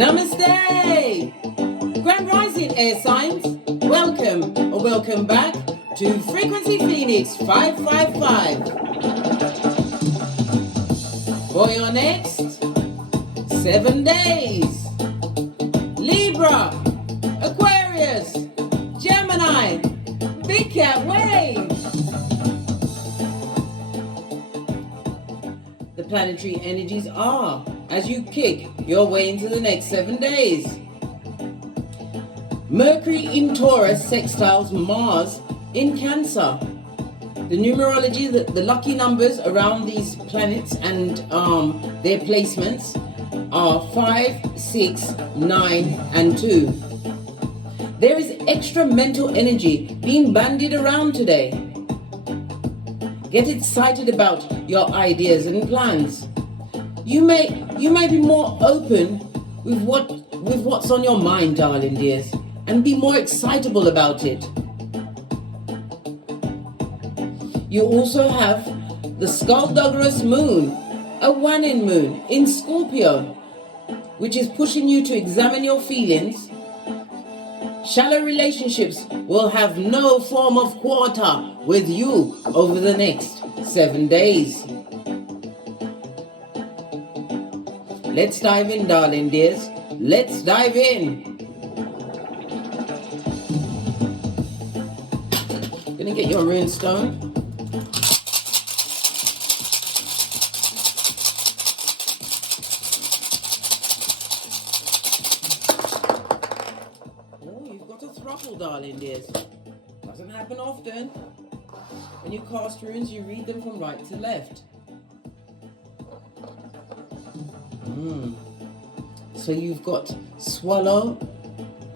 Namaste! Grand Rising Air Signs, welcome or welcome back to Frequency Phoenix 555. For your next 7 days. Libra, Aquarius, Gemini, Big Cat Wave. The planetary energies are as you kick your way into the next 7 days. Mercury in Taurus sextiles Mars in Cancer. The numerology, the lucky numbers around these planets and their placements are 5, 6, 9, and 2. There is extra mental energy being bandied around today. Get excited about your ideas and plans. You may be more open with what's on your mind, darling dears, and be more excitable about it. You also have the Skullduggerous moon, a waning moon in Scorpio, which is pushing you to examine your feelings. Shallow relationships will have no form of quarter with you over the next 7 days. Let's dive in, darling dears. Let's dive in. Gonna get your rune stone. Oh, you've got a thruple, darling dears. Doesn't happen often. When you cast runes, you read them from right to left. So you've got Swallow,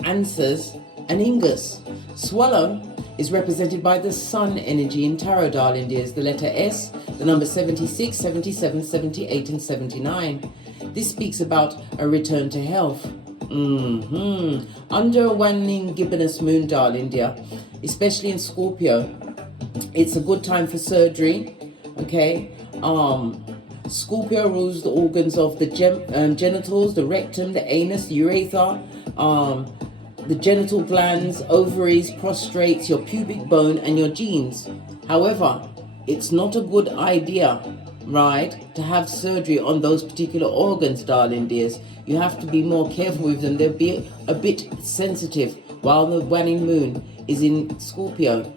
Answers, and Ingus. Swallow is represented by the Sun energy in Tarot, darling dears. The letter S, the number 76, 77, 78, and 79. This speaks about a return to health. Under a waning gibbonous moon, darling dear, especially in Scorpio, it's a good time for surgery. Okay. Scorpio rules the organs of the genitals, the rectum, the anus, the urethra, the genital glands, ovaries, prostrates, your pubic bone, and your genes. However, it's not a good idea, right, to have surgery on those particular organs, darling dears. You have to be more careful with them. They'll be a bit sensitive while the waning moon is in Scorpio.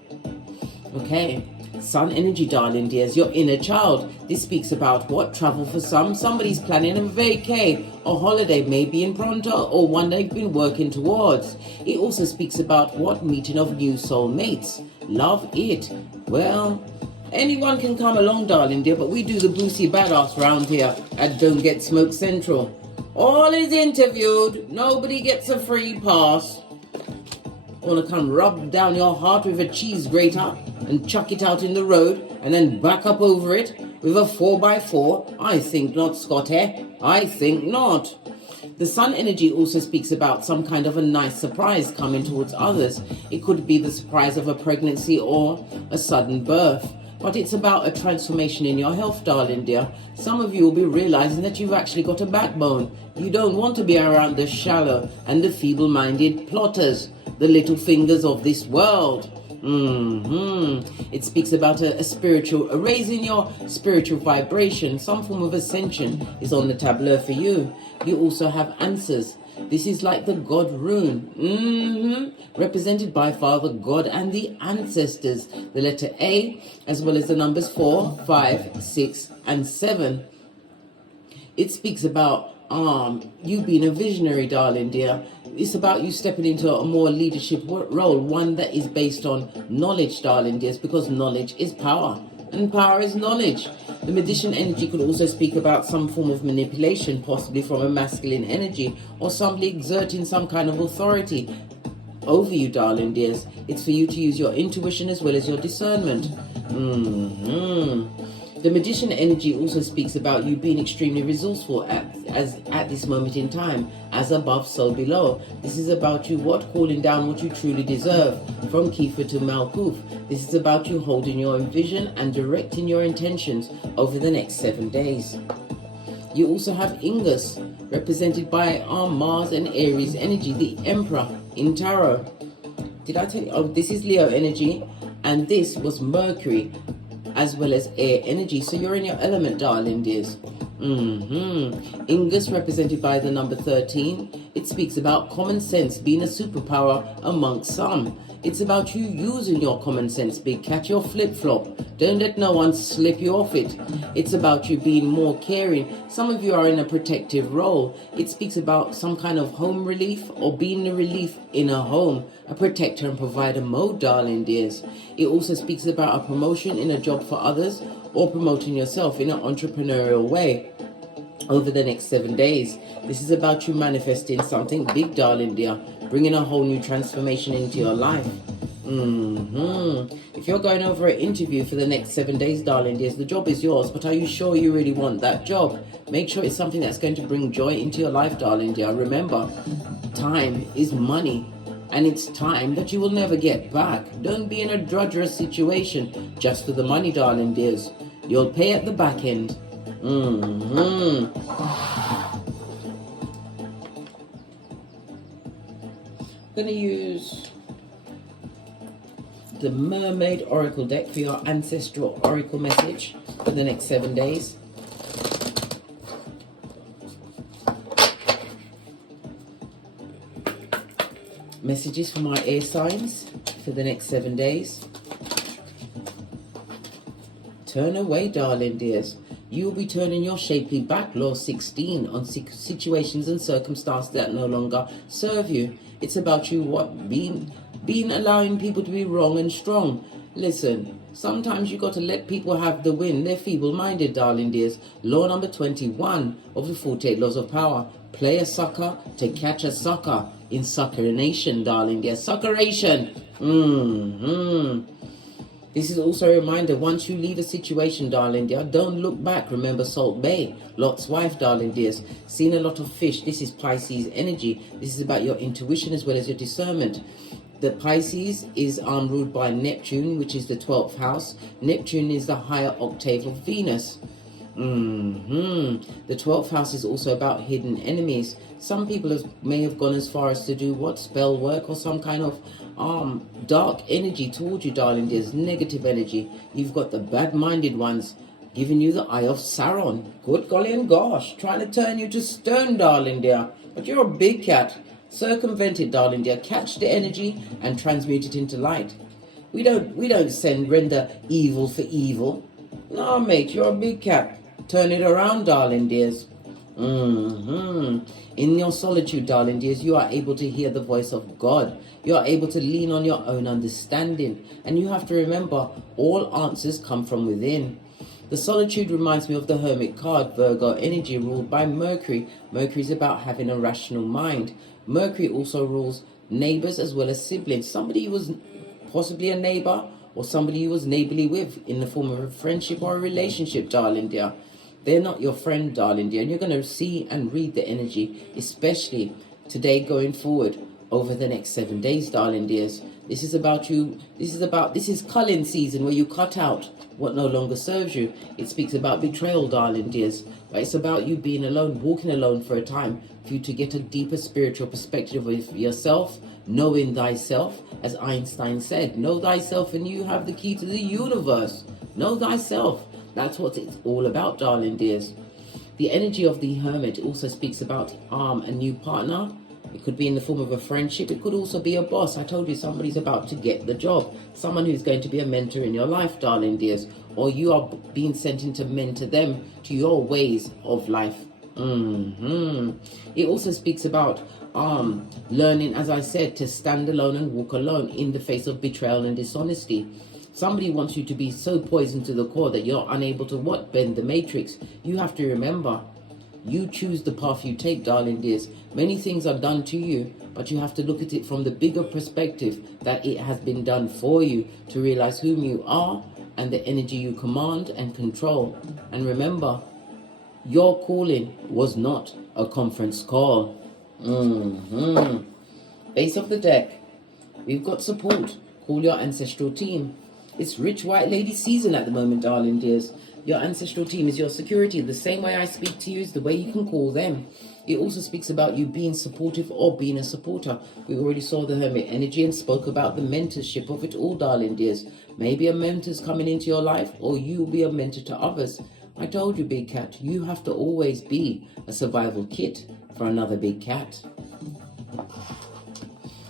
Okay. Sun energy, darling dears, your inner child. This speaks about what? Travel for some. Somebody's planning a vacay or holiday, maybe in pronto, or one they've been working towards. It also speaks about what? Meeting of new soulmates. Love it. Well, anyone can come along, darling dear, but we do the boozy badass round here at Don't Get Smoke Central. All is interviewed. Nobody gets a free pass. Want to come rub down your heart with a cheese grater and chuck it out in the road and then back up over it with a 4x4? I think not, Scotty. I think not. The Sun energy also speaks about some kind of a nice surprise coming towards others. It could be the surprise of a pregnancy or a sudden birth. But it's about a transformation in your health, darling dear. Some of you will be realizing that you've actually got a backbone. You don't want to be around the shallow and the feeble-minded plotters, the little fingers of this world. It speaks about a raising your spiritual vibration. Some form of ascension is on the tableau for you. You also have Answers. This is like the God rune, represented by Father God and the ancestors. The letter A, as well as the numbers 4, 5, 6, and 7. It speaks about you being a visionary, darling dear. It's about you stepping into a more leadership role, one that is based on knowledge, darling dears, because knowledge is power, and power is knowledge. The Magician energy could also speak about some form of manipulation, possibly from a masculine energy, or somebody exerting some kind of authority over you, darling dears. It's for you to use your intuition as well as your discernment. The Magician energy also speaks about you being extremely resourceful at this moment in time, as above, so below. This is about you calling down what you truly deserve, from Kiefer to Malkuth. This is about you holding your vision and directing your intentions over the next 7 days. You also have Ingus, represented by Mars and Aries energy, the Emperor in Tarot. Did I tell you? Oh, this is Leo energy, and this was Mercury as well as air energy. So you're in your element, darling dears. Ingus, represented by the number 13. It speaks about common sense being a superpower amongst some. It's about you using your common sense, big cat, your flip-flop. Don't let no one slip you off it. It's about you being more caring. Some of you are in a protective role. It speaks about some kind of home relief or being the relief in a home, a protector and provider mode, darling dears. It also speaks about a promotion in a job for others or promoting yourself in an entrepreneurial way over the next 7 days. This is about you manifesting something big, darling dear, bringing a whole new transformation into your life. If you're going over an interview for the next 7 days, darling dears, the job is yours, but are you sure you really want that job? Make sure it's something that's going to bring joy into your life, darling dear. Remember, time is money, and it's time that you will never get back. Don't be in a drudgerous situation just for the money, darling dears. You'll pay at the back end. I'm going to use the Mermaid Oracle deck for your Ancestral Oracle message for the next 7 days. Messages for my air signs for the next 7 days. Turn away, darling dears. You will be turning your shapely back, Law 16, on situations and circumstances that no longer serve you. It's about you being allowing people to be wrong and strong. Listen, sometimes you got to let people have the win. They're feeble-minded, darling dears. Law number 21 of the 48 Laws of Power. Play a sucker to catch a sucker in Suckeration, darling dear. Suckeration. This is also a reminder, once you leave a situation, darling dear, don't look back. Remember Salt Bay, Lot's wife, darling dears. Seen a lot of fish. This is Pisces energy. This is about your intuition as well as your discernment. The Pisces is ruled by Neptune, which is the 12th house. Neptune is the higher octave of Venus. The 12th house is also about hidden enemies. Some people may have gone as far as to do what? Spell work or some kind of dark energy towards you, darling dears. Negative energy. You've got the bad-minded ones giving you the eye of Sauron. Good golly and gosh. Trying to turn you to stone, darling dear. But you're a big cat. Circumvent it, darling dear. Catch the energy and transmute it into light. We don't render evil for evil. No, mate, you're a big cat. Turn it around, darling dears. In your solitude, darling dears, you are able to hear the voice of God. You are able to lean on your own understanding. And you have to remember, all answers come from within. The solitude reminds me of the Hermit card, Virgo energy, ruled by Mercury. Mercury is about having a rational mind. Mercury also rules neighbors as well as siblings. Somebody who was possibly a neighbor or somebody you was neighborly with in the form of a friendship or a relationship, darling dear. They're not your friend, darling dear, and you're going to see and read the energy, especially today going forward over the next 7 days, darling dears. This is about you. This is culling season, where you cut out what no longer serves you. It speaks about betrayal, darling dears. But it's about you being alone, walking alone for a time, for you to get a deeper spiritual perspective of yourself, knowing thyself, as Einstein said. Know thyself and you have the key to the universe. Know thyself. That's what it's all about, darling dears. The energy of the Hermit also speaks about a new partner. It could be in the form of a friendship. It could also be a boss. I told you somebody's about to get the job. Someone who's going to be a mentor in your life, darling dears. Or you are being sent in to mentor them to your ways of life. It also speaks about learning, as I said, to stand alone and walk alone in the face of betrayal and dishonesty. Somebody wants you to be so poisoned to the core that you're unable to bend the matrix. You have to remember, you choose the path you take, darling dears. Many things are done to you, but you have to look at it from the bigger perspective that it has been done for you, to realize whom you are and the energy you command and control. And remember, your calling was not a conference call. Base of the deck, we've got support. Call your ancestral team. It's Rich White Lady season at the moment, darling dears. Your ancestral team is your security. The same way I speak to you is the way you can call them. It also speaks about you being supportive or being a supporter. We already saw the Hermit energy and spoke about the mentorship of it all, darling dears. Maybe a mentor's coming into your life, or you'll be a mentor to others. I told you, big cat, you have to always be a survival kit for another big cat.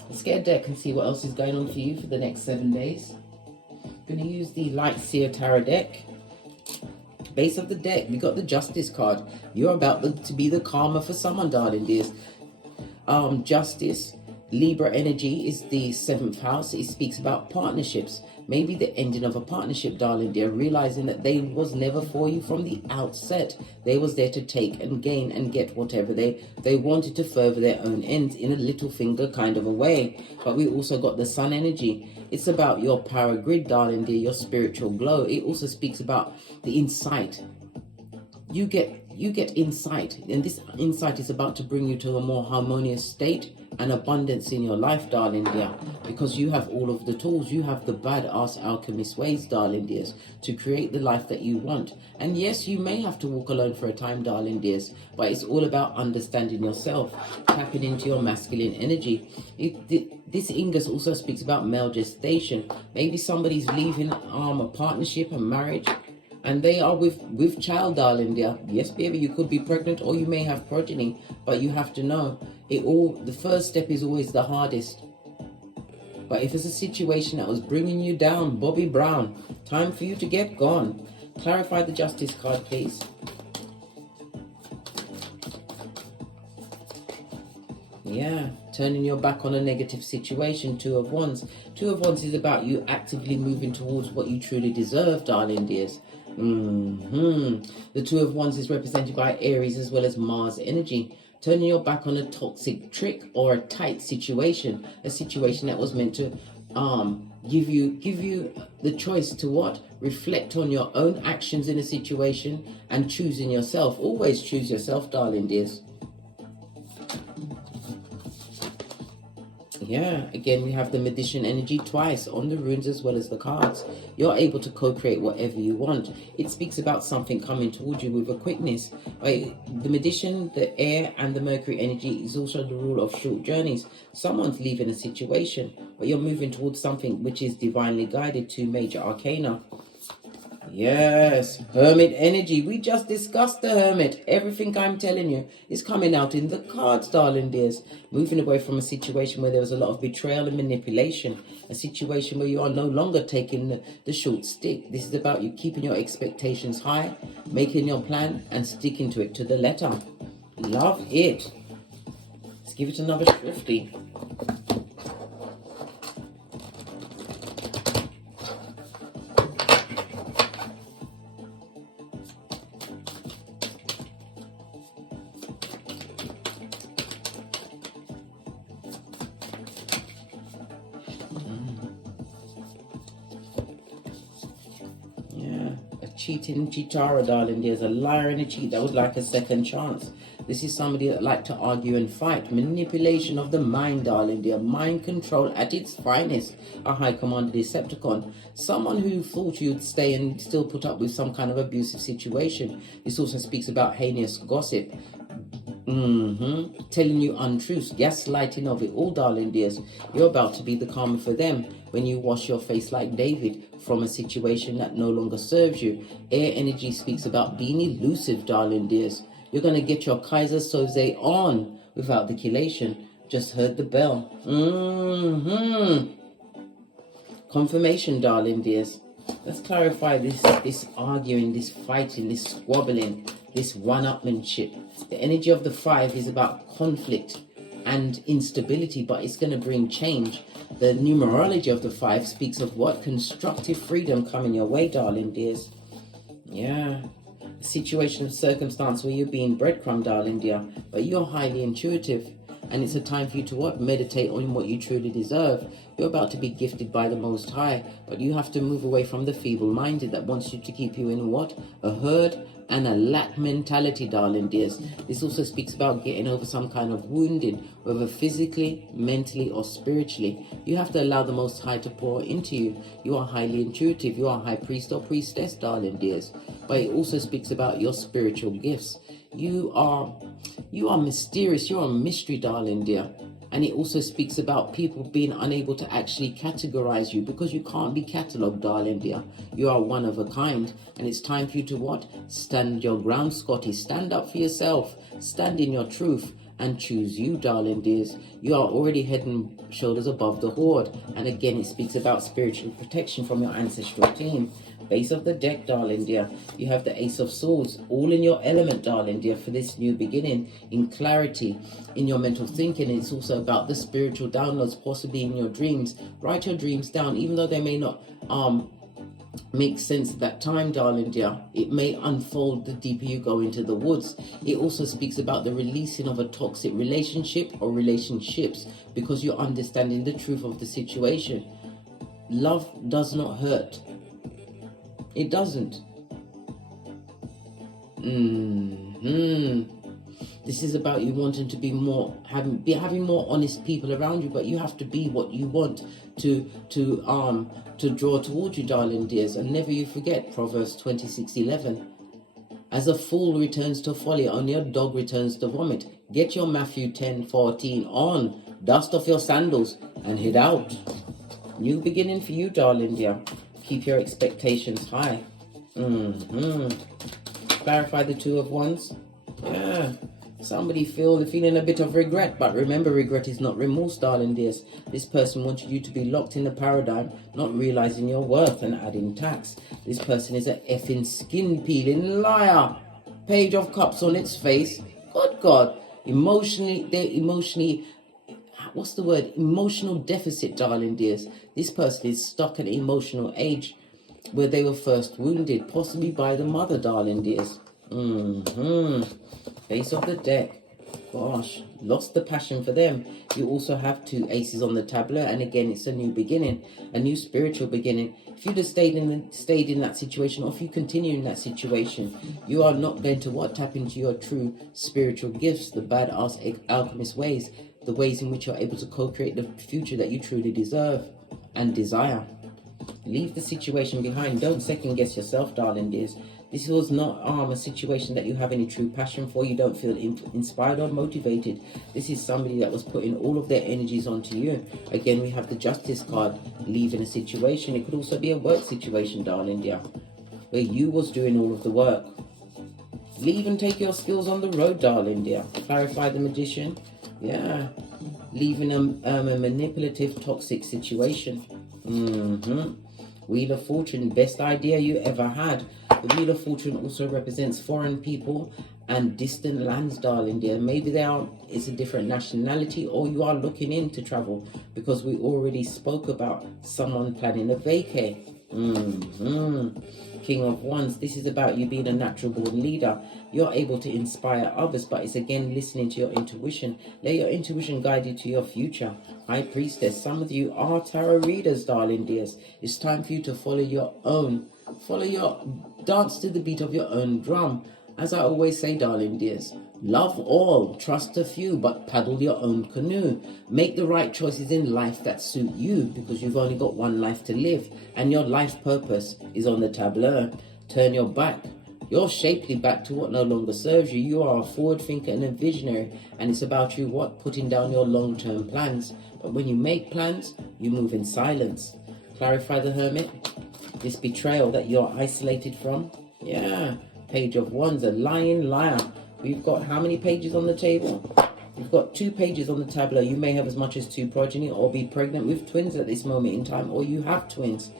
Let's get a deck and see what else is going on for you for the next 7 days. I'm going to use the Light Seer Tarot deck. Base of the deck, we got the Justice card. You're about to be the karma for someone, darling dears. Justice, Libra energy is the 7th house. It speaks about partnerships. Maybe the ending of a partnership, darling dear, realizing that they was never for you from the outset. They was there to take and gain and get whatever they wanted to further their own ends in a little finger kind of a way. But we also got the Sun energy. It's about your power grid, darling dear, your spiritual glow. It also speaks about the insight. You get insight, and this insight is about to bring you to a more harmonious state and abundance in your life, darling dear, because you have all of the tools. You have the badass alchemist ways, darling dears, to create the life that you want. And yes, you may have to walk alone for a time, darling dears, but it's all about understanding yourself, tapping into your masculine energy. This Ingus also speaks about male gestation. Maybe somebody's leaving a partnership, a marriage, and they are with child, darling dear. Yes, baby, you could be pregnant or you may have progeny, but you have to know the first step is always the hardest. But if it's a situation that was bringing you down, Bobby Brown, time for you to get gone. Clarify the Justice card, please. Yeah, turning your back on a negative situation, Two of Wands. Two of Wands is about you actively moving towards what you truly deserve, darling dears. The Two of Wands is represented by Aries as well as Mars energy. Turning your back on a toxic trick or a tight situation, a situation that was meant to give you the choice to what? Reflect on your own actions in a situation and choosing yourself. Always choose yourself, darling dears. Yeah, again, we have the Magician energy twice on the runes as well as the cards. You're able to co-create whatever you want. It speaks about something coming towards you with a quickness. Right? The Magician, the air, and the Mercury energy is also the rule of short journeys. Someone's leaving a situation, but you're moving towards something which is divinely guided. Two major arcana. Yes, Hermit energy. We just discussed the Hermit. Everything I'm telling you is coming out in the cards, darling dears. Moving away from a situation where there was a lot of betrayal and manipulation. A situation where you are no longer taking the short stick. This is about you keeping your expectations high, making your plan, and sticking to it to the letter. Love it. Let's give it another swiftly. Cheating cheatara, darling. There's a liar and a cheat that would like a second chance. This is somebody that like to argue and fight. Manipulation of the mind, darling dear. Mind control at its finest. A high commander Decepticon. Someone who thought you'd stay and still put up with some kind of abusive situation. This also speaks about heinous gossip. Telling you untruths, gaslighting of it all, darling dears. You're about to be the karma for them when you wash your face like David from a situation that no longer serves you. Air energy speaks about being elusive, darling dears. You're going to get your Kaiser Soze on without the chelation. Just heard the bell. Confirmation, darling dears. Let's clarify this arguing, this fighting, this squabbling, this one-upmanship. The energy of the 5 is about conflict and instability, but it's going to bring change. The numerology of the 5 speaks of what? Constructive freedom coming your way, darling dears. Yeah. A situation of circumstance where you're being breadcrumb, darling dear, but you're highly intuitive. And it's a time for you to what? Meditate on what you truly deserve. You're about to be gifted by the Most High, but you have to move away from the feeble-minded that wants you to keep you in what? A herd and a lack mentality, darling dears. This also speaks about getting over some kind of wounding, whether physically, mentally, or spiritually. You have to allow the Most High to pour into you. You are highly intuitive. You are high priest or priestess, darling dears. But it also speaks about your spiritual gifts. You are mysterious. You're a mystery, darling dear. And it also speaks about people being unable to actually categorize you, because you can't be catalogued, darling dear. You are one of a kind. And it's time for you to what? Stand your ground, Scotty. Stand up for yourself. Stand in your truth and choose you, darling dears. You are already head and shoulders above the horde. And again, it speaks about spiritual protection from your ancestral team. Base of the deck, darling dear, you have the Ace of Swords, all in your element, darling dear, for this new beginning, in clarity, in your mental thinking. It's also about the spiritual downloads, possibly in your dreams. Write your dreams down, even though they may not make sense at that time, darling dear. It may unfold the deeper you go into the woods. It also speaks about the releasing of a toxic relationship or relationships, because you're understanding the truth of the situation. Love does not hurt. It doesn't. This is about you wanting to be more, having more honest people around you, but you have to be what you want to draw towards you, darling dears. And never you forget Proverbs 26:11. As a fool returns to folly, only a dog returns to vomit. Get your Matthew 10:14 on. Dust off your sandals and head out. New beginning for you, darling dear. Keep your expectations high. Clarify the Two of Wands. Yeah. Somebody feeling a bit of regret, but remember, regret is not remorse, darling dears. This person wanted you to be locked in the paradigm, not realizing your worth and adding tax. This person is an effing skin peeling liar. Page of Cups on its face. Good God. What's the word? Emotional deficit, darling dears. This person is stuck at an emotional age where they were first wounded, possibly by the mother, darling dears. Face of the deck. Gosh, lost the passion for them. You also have two aces on the tableau, and again, it's a new beginning, a new spiritual beginning. If you'd have stayed in that situation, or if you continue in that situation, you are not going to tap into your true spiritual gifts, the badass alchemist ways, the ways in which you're able to co-create the future that you truly deserve and desire. Leave the situation behind. Don't second guess yourself, darling dears. This was not a situation that you have any true passion for. You don't feel inspired or motivated. This is somebody that was putting all of their energies onto you. Again, we have the Justice card, leaving a situation. It could also be a work situation, darling dear, where you was doing all of the work. Leave and take your skills on the road, darling dear. Clarify the Magician. Yeah. Leaving a manipulative, toxic situation. Wheel of Fortune, best idea you ever had. The Wheel of Fortune also represents foreign people and distant lands, darling dear. Maybe it's a different nationality, or you are looking into travel, because we already spoke about someone planning a vacay. King of Wands, this is about you being a natural born leader. You're able to inspire others, but it's again listening to your intuition. Let your intuition guide you to your future. High Priestess, some of you are tarot readers, darling dears. It's time for you to dance to the beat of your own drum. As I always say, darling dears, love all, trust a few, but paddle your own canoe. Make the right choices in life that suit you, because you've only got one life to live, and your life purpose is on the tableau. Turn your back, your shapely back, to what no longer serves you. You are a forward thinker and a visionary, and it's about you putting down your long-term plans. But when you make plans, you move in silence. Clarify the Hermit, this betrayal that you're isolated from. Yeah. Page of Wands, a lying liar. We've got how many pages on the table? We've got 2 pages on the tableau. You may have as much as 2 progeny, or be pregnant with twins at this moment in time, or you have twins.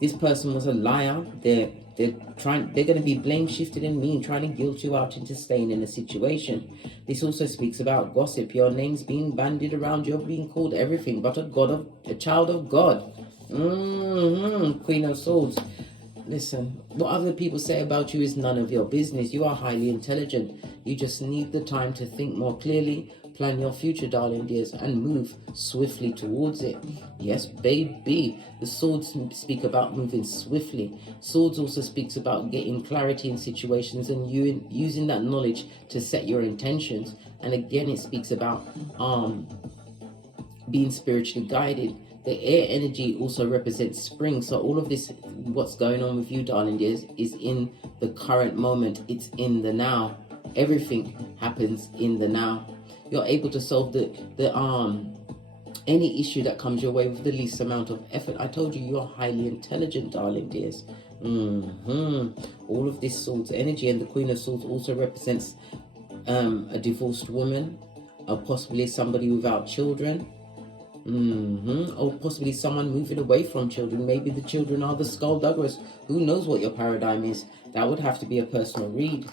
This person was a liar. They're going to be blame shifted and mean, trying to guilt you out into staying in a situation. This also speaks about gossip. Your name's being bandied around. You're being called everything but a child of God. Queen of Swords. Listen, what other people say about you is none of your business. You are highly intelligent. You just need the time to think more clearly, plan your future, darling dears, and move swiftly towards it. Yes, baby. The swords speak about moving swiftly. Swords also speaks about getting clarity in situations and you using that knowledge to set your intentions. And again, it speaks about being spiritually guided. The air energy also represents spring. So all of this, what's going on with you, darling dears, is in the current moment. It's in the now. Everything happens in the now. You're able to solve any issue that comes your way with the least amount of effort. I told you, you're highly intelligent, darling dears. All of this Swords energy, and the Queen of Swords also represents a divorced woman, or possibly somebody without children, or possibly someone moving away from children. Maybe the children are the skullduggerers. Who knows what your paradigm is? That would have to be a personal read.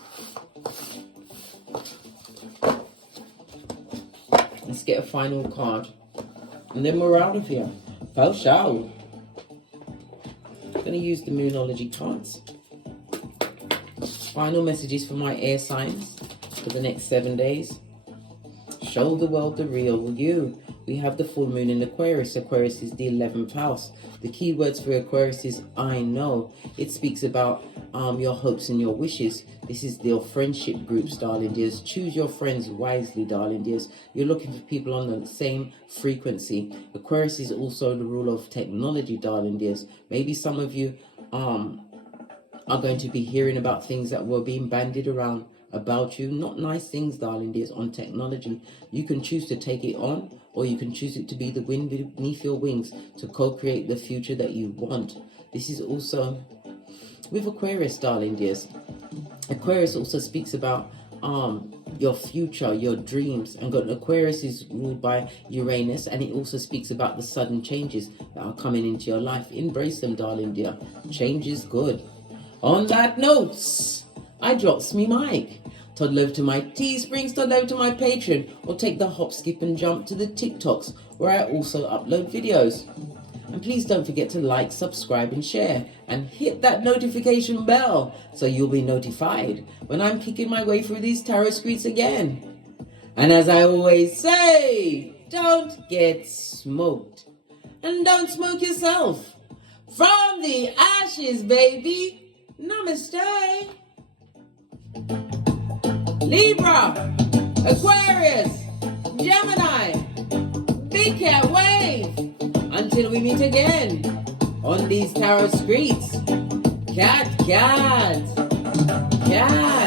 Let's get a final card, and then we're out of here. Fell show. I'm going to use the Numerology cards. Final messages for my air signs for the next 7 days. Show the world the real you. We have the full moon in Aquarius. Aquarius is the 11th house. The key words for Aquarius is I know. It speaks about your hopes and your wishes. This is your friendship groups, darling dears. Choose your friends wisely, darling dears. You're looking for people on the same frequency. Aquarius is also the rule of technology, darling dears. Maybe some of you are going to be hearing about things that were being bandied around about you. Not nice things, darling dears, on technology. You can choose to take it on, or you can choose it to be the wind beneath your wings to co-create the future that you want. This is also with Aquarius, darling dears. Aquarius also speaks about your future, your dreams, and Aquarius is ruled by Uranus, and it also speaks about the sudden changes that are coming into your life. Embrace them, darling dear. Change is good. On that note, I drops me mic. Toddle over to my Teesprings, toddle over to my Patreon, or take the hop, skip and jump to the TikToks, where I also upload videos. And please don't forget to like, subscribe and share, and hit that notification bell so you'll be notified when I'm kicking my way through these tarot streets again. And as I always say, don't get smoked, and don't smoke yourself. From the ashes, baby. Namaste. Libra, Aquarius, Gemini, Big Cat Wave. Until we meet again on these tarot streets. Cat, cat, cat.